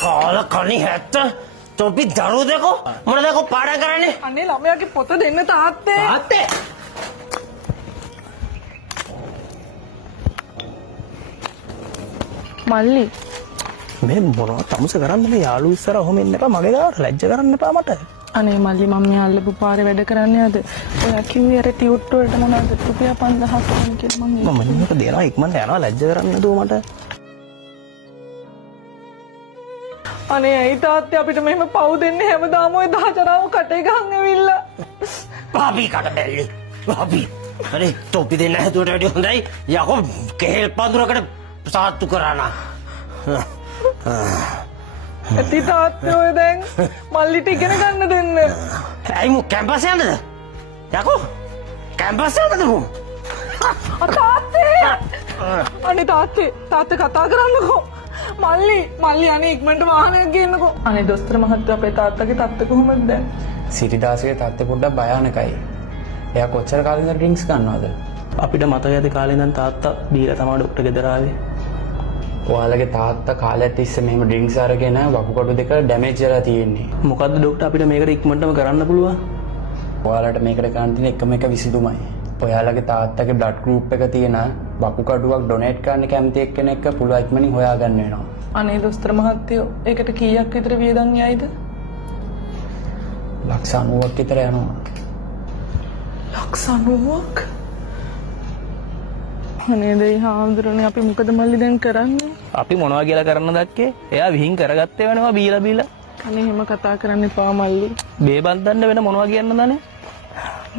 කාල කණි හැත්ත තොපි දරුවෝ දෙකෝ මොනද කො පාඩම් කරන්නේ? අනේ ළමයාගේ පොත දෙන්න තාත්තේ. තාත්තේ මල්ලි මේ මොනවද තමුස කරන්නේ මේ යාළුවෝ ඉස්සර ඔහොම ඉන්න එපා මගේ ගාවට ලැජ්ජ කරන්න එපා මට. අනේ මල්ලි මම මේ අල්ලපු පාරේ වැඩ කරන්නේ අද. ඔයා කිව්වේ අර ටියුට් වලට මොනවද රුපියල් 5000ක් ගන්න කියලා මම. මම මේක දෙනවා ඉක්මනට යනවා ලැජ්ජ කරන්න නේද මට. අනේ ඇයි තාත්තේ අපිට මෙහෙම පව් දෙන්නේ හැමදාම ඔය දහචරාව කටේ ගහන් ඇවිල්ලා. පාපි කට බැල්ලි පාපි අනේ තොපි දෙන්න හැදුවට වැඩි හොඳයි යකෝ කෙහෙල් පඳුරකට සාත්තු කරානා. ඇති තාත්තේ ඔය දැන් මල්ලිට ඉගෙන ගන්න දෙන්න. ඇයි මු කැම්පස් යන්නද? යකෝ කැම්පස් යන්නද මු? තාත්තේ අනේ තාත්තේ කතා කරන්නකෝ. මල්ලි අනේ ඉක්මනට වාහනයක් ගේන්නකෝ. අනේ දොස්තර මහත්තයා අපේ තාත්තගේ තාත්ත කොහොමද දැන්? සිරිදාසගේ තාත්තේ පොඩ්ඩක් භයානකයි. එයා කොච්චර කාලෙ ඉඳන් ඩ්‍රින්ක්ස් ගන්නවද? අපිට මතකයද කාලේ ඉඳන් තාත්තා බීලා තමයි ඩොක්ටර් ගෙදර ආවේ. ඔයාලගේ තාත්තා කාලයක් තිස්සේ මෙහෙම ඩ්‍රින්ක්ස් අරගෙන වකුගඩු දෙක ඩැමේජ් වෙලා තියෙන්නේ. මොකද්ද ඩොක්ටර් අපිට මේකට ඉක්මනටම කරන්න පුළුවන්? ඔයාලට මේකට කරන්න තියෙන එකම එක විසඳුමයි. ඔයාලගේ තාත්තගේ බ්ලඩ් ගෲප් එක තියෙන වකුගඩුවක් ඩොනේට් කරන්න කැමති එක්කෙනෙක් පුළුවන් ඉක්මනින් හොයාගන්න වෙනවා. අනේ දොස්තර මහත්තයෝ ඒකට කීයක් විතර වියදම් යයිද? ලක්ෂ 90ක් විතර යනවා. ලක්ෂ 90ක්? අනේ දෙයි හාමුදුරනේ අපි මොකද මල්ලි දැන් කරන්නේ? අපි මොනවා කියලා කරන්න දැක්කේ? එයා විහිං කරගත්තේ වෙනවා බීලා. අනේ එහෙම කතා කරන්න එපා මල්ලි. බේබන්දන්න වෙන මොනවා කියන්න දන්නේ?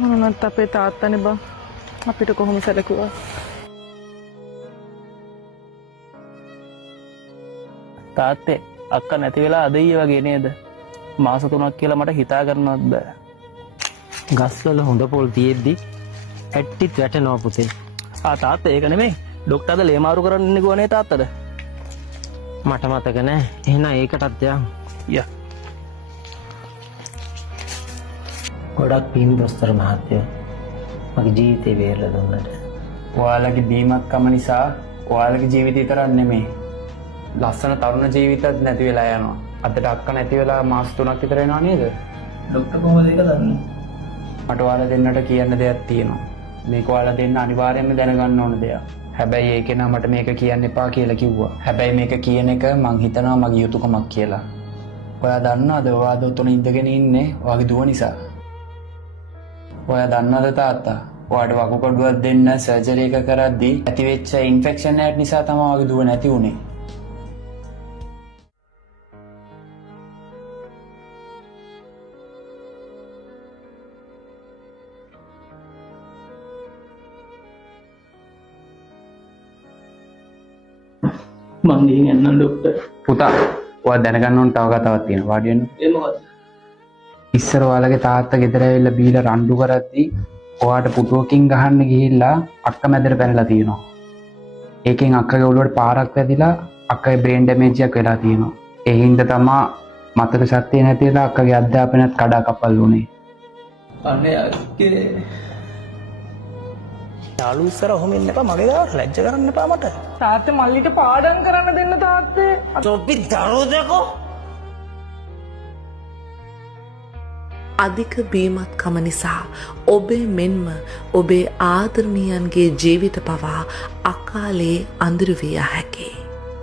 මොනවත් අපේ තාත්තනේ බං. අපිට කොහොම සැලකුවා? තාත්තේ අක්කා නැති වෙලා අද ඊයේ වගේ නේද? මාස 3ක් කියලා මට හිතා ගන්නවත් බෑ. ගස්වල හොඳ පොල් තියෙද්දි ඇට්ටිත් වැටෙනවා පුතේ. තාත්තා ඒක නෙමෙයි. ඩොක්ටර්ද ලේමාරු කරන්න ඉන්නේ ගෝනේ තාත්තද? මට මතක නෑ. එහෙනම් ඒකටත් යන්. යා. ගොඩක් පින් දොස්තර මහත්තයෝ. මගේ ජීවිතේ බේරලා දුන්නට. ඔයාලගේ බීමත්කම නිසා ඔයාලගේ ජීවිතය විතරක් නෙමෙයි. ලස්සන තරුණ ජීවිතත් නැති වෙලා යනවා. අදට අක්කා නැති වෙලා මාස 3ක් විතර වෙනවා නේද? ඩොක්ටර් කොහොමද ඒක දන්නේ? මට ඔයාලා දෙන්නට කියන්න දෙයක් තියෙනවා. මේක ඔයාලා දෙන්න අනිවාර්යයෙන්ම දැනගන්න ඕන දෙයක්. හැබැයි ඒකේ නම් මට මේක කියන්න එපා කියලා කිව්වා. හැබැයි මේක කියන එක මං හිතනවා මගේ යුතුයකමක් කියලා. ඔයා දන්නවද ඔයාද උතන ඉඳගෙන ඉන්නේ ඔයාගේ දුව නිසා? ඔයා දන්නවද තාත්තා? ඔයාට වකුගඩුවක් දෙන්න සර්ජරි එක කරද්දී ඇතිවෙච්ච ඉන්ෆෙක්ෂන් එකක් නිසා තමයි ඔයාගේ දුව නැති වුනේ. මං ගිහින් එන්නම් ඩොක්ටර්. පුතා ඔයා දැනගන්න ඕන තව කතාවක් තියෙනවා. වාඩි වෙන්න. ඒ මොකද්ද? ඉස්සර ඔයාලගේ තාත්තා ගෙදර ඇවිල්ලා බීලා රණ්ඩු කරද්දී ඔයාට පුටුවකින් ගහන්න ගිහිල්ලා අක්ක මැදට පැනලා තියෙනවා. ඒකෙන් අක්කගේ ඔළුවට පාරක් වැදිලා අක්කගේ බ්‍රේන් ඩැමේජ් එකක් වෙලා තියෙනවා. ඒ හින්දා තමයි මතක ශක්තිය නැති වෙලා අක්කගේ අධ්‍යාපනයත් කඩා කපල් වුනේ. අනේ අක්කේ. යාළුවෝ ඉස්සර ඔහොම ඉන්න එපා මගේ ගාවට ලැජ්ජ කරන්න එපා මට. තාත්තේ මල්ලිට පාඩම් කරන්න දෙන්න තාත්තේ. තොපි දරුවෝ දෙකෝ අධික බීමත්කම නිසා ඔබේ මෙන්ම ඔබේ ආදරණීයන්ගේ ජීවිත පවා අකාලේ අඳුරු විය හැකියි.